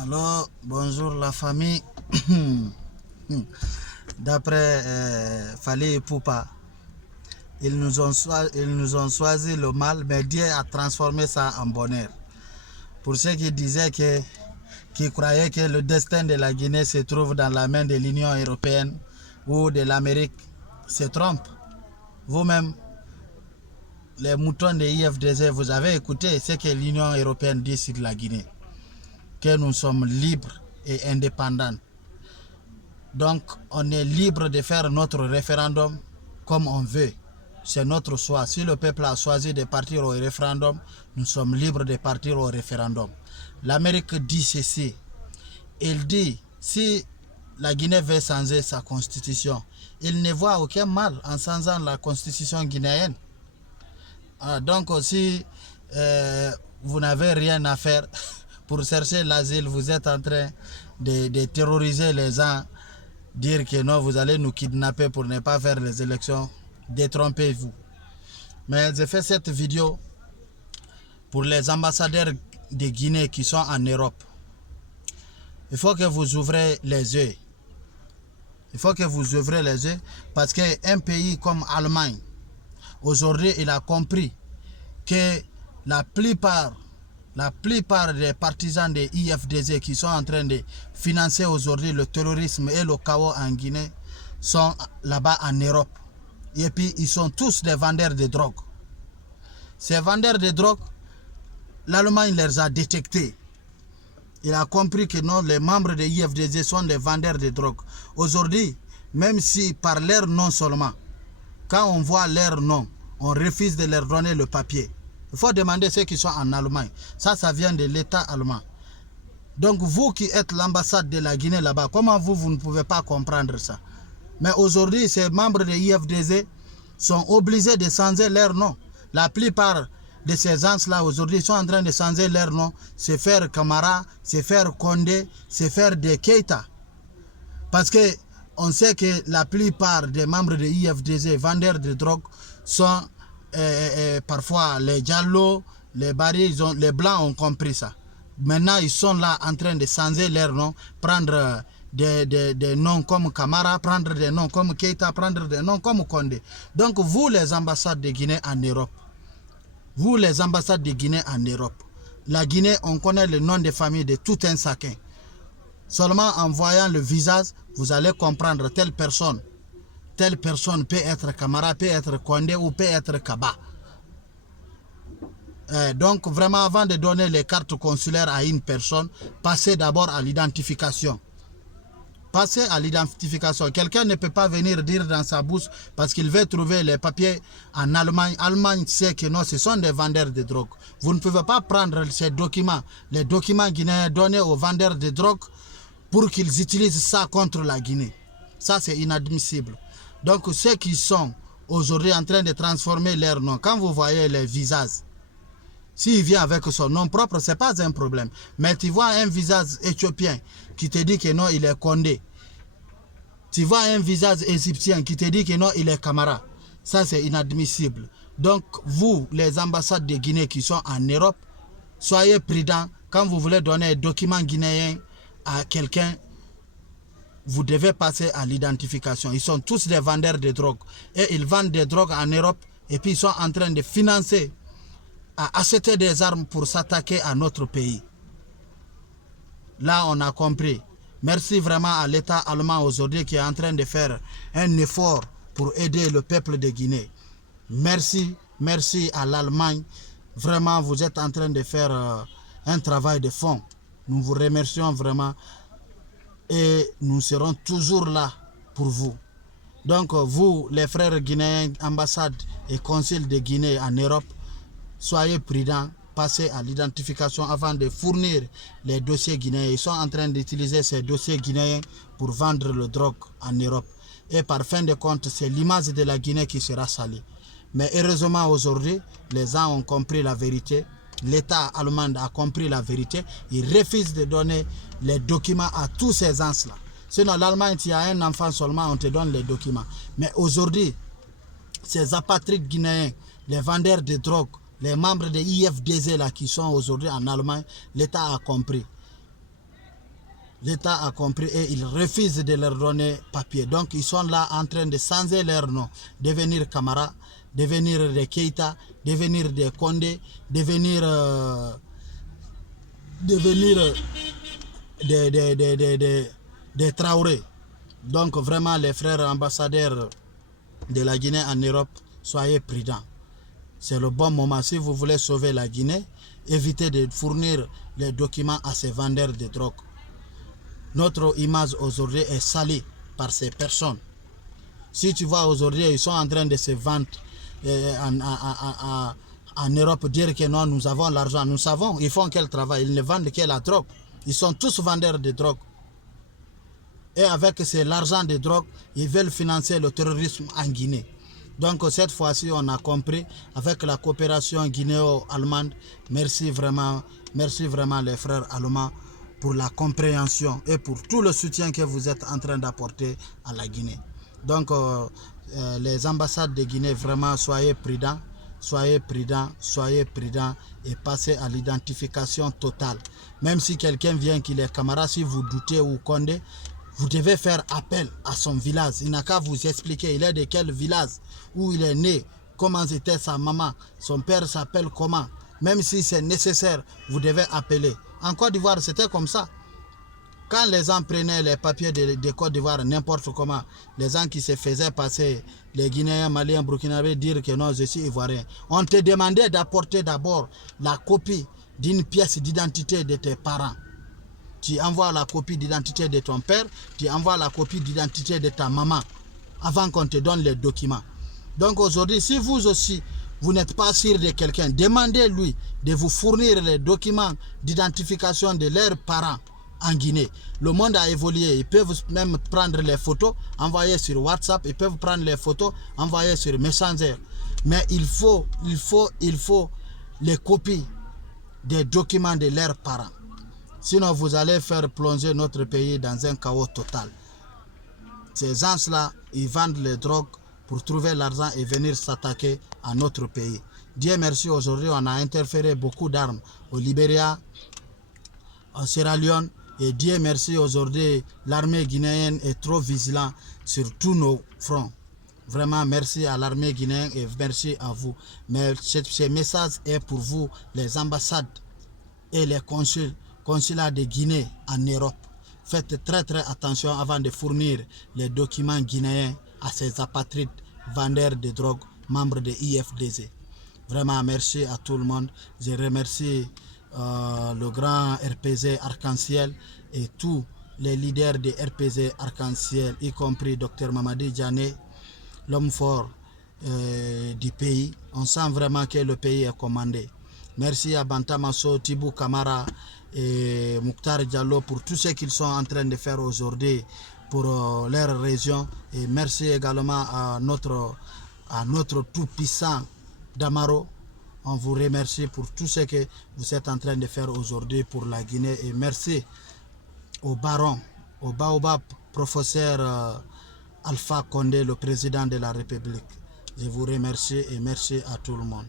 Alors, bonjour la famille. D'après Fali Poupa, ils nous ont choisi le mal, mais Dieu a transformé ça en bonheur. Pour ceux qui disaient qui croyaient que le destin de la Guinée se trouve dans la main de l'Union européenne ou de l'Amérique, se trompent. Vous-même, les moutons de IFDZ, vous avez écouté ce que l'Union européenne dit sur la Guinée, que nous sommes libres et indépendants. Donc, on est libre de faire notre référendum comme on veut. C'est notre choix. Si le peuple a choisi de partir au référendum, nous sommes libres de partir au référendum. L'Amérique dit ceci. Il dit, si la Guinée veut changer sa constitution, il ne voit aucun mal en changeant la constitution guinéenne. Donc, si vous n'avez rien à faire pour chercher l'asile, vous êtes en train de terroriser les gens, dire que non, vous allez nous kidnapper pour ne pas faire les élections, détrompez-vous. Mais j'ai fait cette vidéo pour les ambassadeurs de Guinée qui sont en Europe. Il faut que vous ouvrez les yeux. Il faut que vous ouvrez les yeux parce qu'un pays comme l'Allemagne, aujourd'hui, il a compris que la plupart des partisans de IFDZ qui sont en train de financer aujourd'hui le terrorisme et le chaos en Guinée sont là-bas en Europe. Et puis, ils sont tous des vendeurs de drogue. Ces vendeurs de drogue, l'Allemagne les a détectés. Il a compris que non, les membres de IFDZ sont des vendeurs de drogue. Aujourd'hui, même si par leur nom seulement, quand on voit leur nom, on refuse de leur donner le papier. Il faut demander ceux qui sont en Allemagne. Ça vient de l'État allemand. Donc vous qui êtes l'ambassade de la Guinée là-bas, comment vous ne pouvez pas comprendre ça? Mais aujourd'hui, ces membres de l'IFDZ sont obligés de changer leur nom. La plupart de ces gens-là aujourd'hui sont en train de changer leur nom. C'est faire Camara, c'est faire Condé, c'est faire de Keïta. Parce que on sait que la plupart des membres de l'IFDZ, vendeurs de drogue, sont parfois les Diallo, les Barry, les Blancs ont compris ça. Maintenant, ils sont là en train de changer leur nom, prendre des noms comme Camara, prendre des noms comme Keïta, prendre des noms comme Condé. Donc, vous, les ambassades de Guinée en Europe, vous, les ambassades de Guinée en Europe, la Guinée, on connaît le nom de famille de tout un chacun. Seulement en voyant le visage, vous allez comprendre telle personne peut être Camara, peut être Condé ou peut être Kaba. Donc vraiment, avant de donner les cartes consulaires à une personne, passez d'abord à l'identification. Passez à l'identification. Quelqu'un ne peut pas venir dire dans sa bouche parce qu'il veut trouver les papiers en Allemagne. Allemagne sait que non, ce sont des vendeurs de drogue. Vous ne pouvez pas prendre ces documents, les documents guinéens donnés aux vendeurs de drogue pour qu'ils utilisent ça contre la Guinée. Ça, c'est inadmissible. Donc, ceux qui sont aujourd'hui en train de transformer leur nom, quand vous voyez les visages, s'il vient avec son nom propre, ce n'est pas un problème. Mais tu vois un visage éthiopien qui te dit que non, il est Condé. Tu vois un visage égyptien qui te dit que non, il est Camara. Ça, c'est inadmissible. Donc, vous, les ambassades de Guinée qui sont en Europe, soyez prudents. Quand vous voulez donner un document guinéen à quelqu'un, vous devez passer à l'identification. Ils sont tous des vendeurs de drogue. Et ils vendent des drogues en Europe. Et puis ils sont en train de financer, à acheter des armes pour s'attaquer à notre pays. Là, on a compris. Merci vraiment à l'État allemand aujourd'hui qui est en train de faire un effort pour aider le peuple de Guinée. Merci, merci à l'Allemagne. Vraiment, vous êtes en train de faire un travail de fond. Nous vous remercions vraiment. Et nous serons toujours là pour vous. Donc vous, les frères guinéens, ambassades et consuls de Guinée en Europe, soyez prudents, passez à l'identification avant de fournir les dossiers guinéens. Ils sont en train d'utiliser ces dossiers guinéens pour vendre le drogue en Europe. Et par fin de compte, c'est l'image de la Guinée qui sera salie. Mais heureusement aujourd'hui, les gens ont compris la vérité. L'État allemand a compris la vérité. Il refuse de donner les documents à tous ces gens-là. Sinon, l'Allemagne, tu as un enfant seulement, on te donne les documents. Mais aujourd'hui, ces apatrides guinéens, les vendeurs de drogue, les membres de IFDZ là, qui sont aujourd'hui en Allemagne, l'État a compris. L'État a compris et il refuse de leur donner papier. Donc ils sont là en train de changer leur nom, devenir Camara, devenir des Keïta, devenir des Condé, devenir des Traoré. Donc vraiment les frères ambassadeurs de la Guinée en Europe, soyez prudents. C'est le bon moment. Si vous voulez sauver la Guinée, évitez de fournir les documents à ces vendeurs de drogue. Notre image aujourd'hui est salie par ces personnes. Si tu vois aujourd'hui, ils sont en train de se vendre en Europe, dire que non, nous avons l'argent. Nous savons, ils font quel travail? Ils ne vendent que la drogue. Ils sont tous vendeurs de drogue. Et avec l'argent de drogue, ils veulent financer le terrorisme en Guinée. Donc cette fois-ci, on a compris avec la coopération guinéo-allemande. Merci vraiment les frères allemands pour la compréhension et pour tout le soutien que vous êtes en train d'apporter à la Guinée. Donc les ambassades de Guinée, vraiment soyez prudents, soyez prudents et passez à l'identification totale. Même si quelqu'un vient qu'il est Camara, si vous doutez ou Condé, vous devez faire appel à son village. Il n'a qu'à vous expliquer, il est de quel village, où il est né, comment était sa maman, son père s'appelle comment. Même si c'est nécessaire, vous devez appeler. En Côte d'Ivoire, c'était comme ça. Quand les gens prenaient les papiers de Côte d'Ivoire, n'importe comment, les gens qui se faisaient passer, les Guinéens, Maliens, Burkinabés, dire que non, je suis Ivoirien. On te demandait d'apporter d'abord la copie d'une pièce d'identité de tes parents. Tu envoies la copie d'identité de ton père, tu envoies la copie d'identité de ta maman avant qu'on te donne les documents. Donc aujourd'hui, si vous aussi, vous n'êtes pas sûr de quelqu'un, demandez-lui de vous fournir les documents d'identification de leurs parents en Guinée. Le monde a évolué, ils peuvent même prendre les photos, envoyer sur WhatsApp, ils peuvent prendre les photos, envoyer sur Messenger. Mais il faut les copies des documents de leurs parents. Sinon, vous allez faire plonger notre pays dans un chaos total. Ces gens-là, ils vendent les drogues pour trouver l'argent et venir s'attaquer à notre pays. Dieu merci, aujourd'hui, on a interféré beaucoup d'armes au Libéria, en Sierra Leone. Et Dieu merci, aujourd'hui, l'armée guinéenne est trop vigilante sur tous nos fronts. Vraiment, merci à l'armée guinéenne et merci à vous. Mais ce message est pour vous, les ambassades et les consulats de Guinée en Europe. Faites très attention avant de fournir les documents guinéens à ces apatrides vendeurs de drogue, membres de IFDZ. Vraiment, merci à tout le monde. Je remercie le grand RPZ Arc-en-Ciel et tous les leaders de RPZ Arc-en-Ciel, y compris Dr Mamadi Diané, l'homme fort du pays. On sent vraiment que le pays est commandé. Merci à Bantamasso, Tibou Kamara et Mouktar Diallo pour tout ce qu'ils sont en train de faire aujourd'hui pour leur région. Et merci également à notre tout-puissant Damaro. On vous remercie pour tout ce que vous êtes en train de faire aujourd'hui pour la Guinée. Et merci au baron, au Baobab, professeur Alpha Condé, le président de la République. Je vous remercie et merci à tout le monde.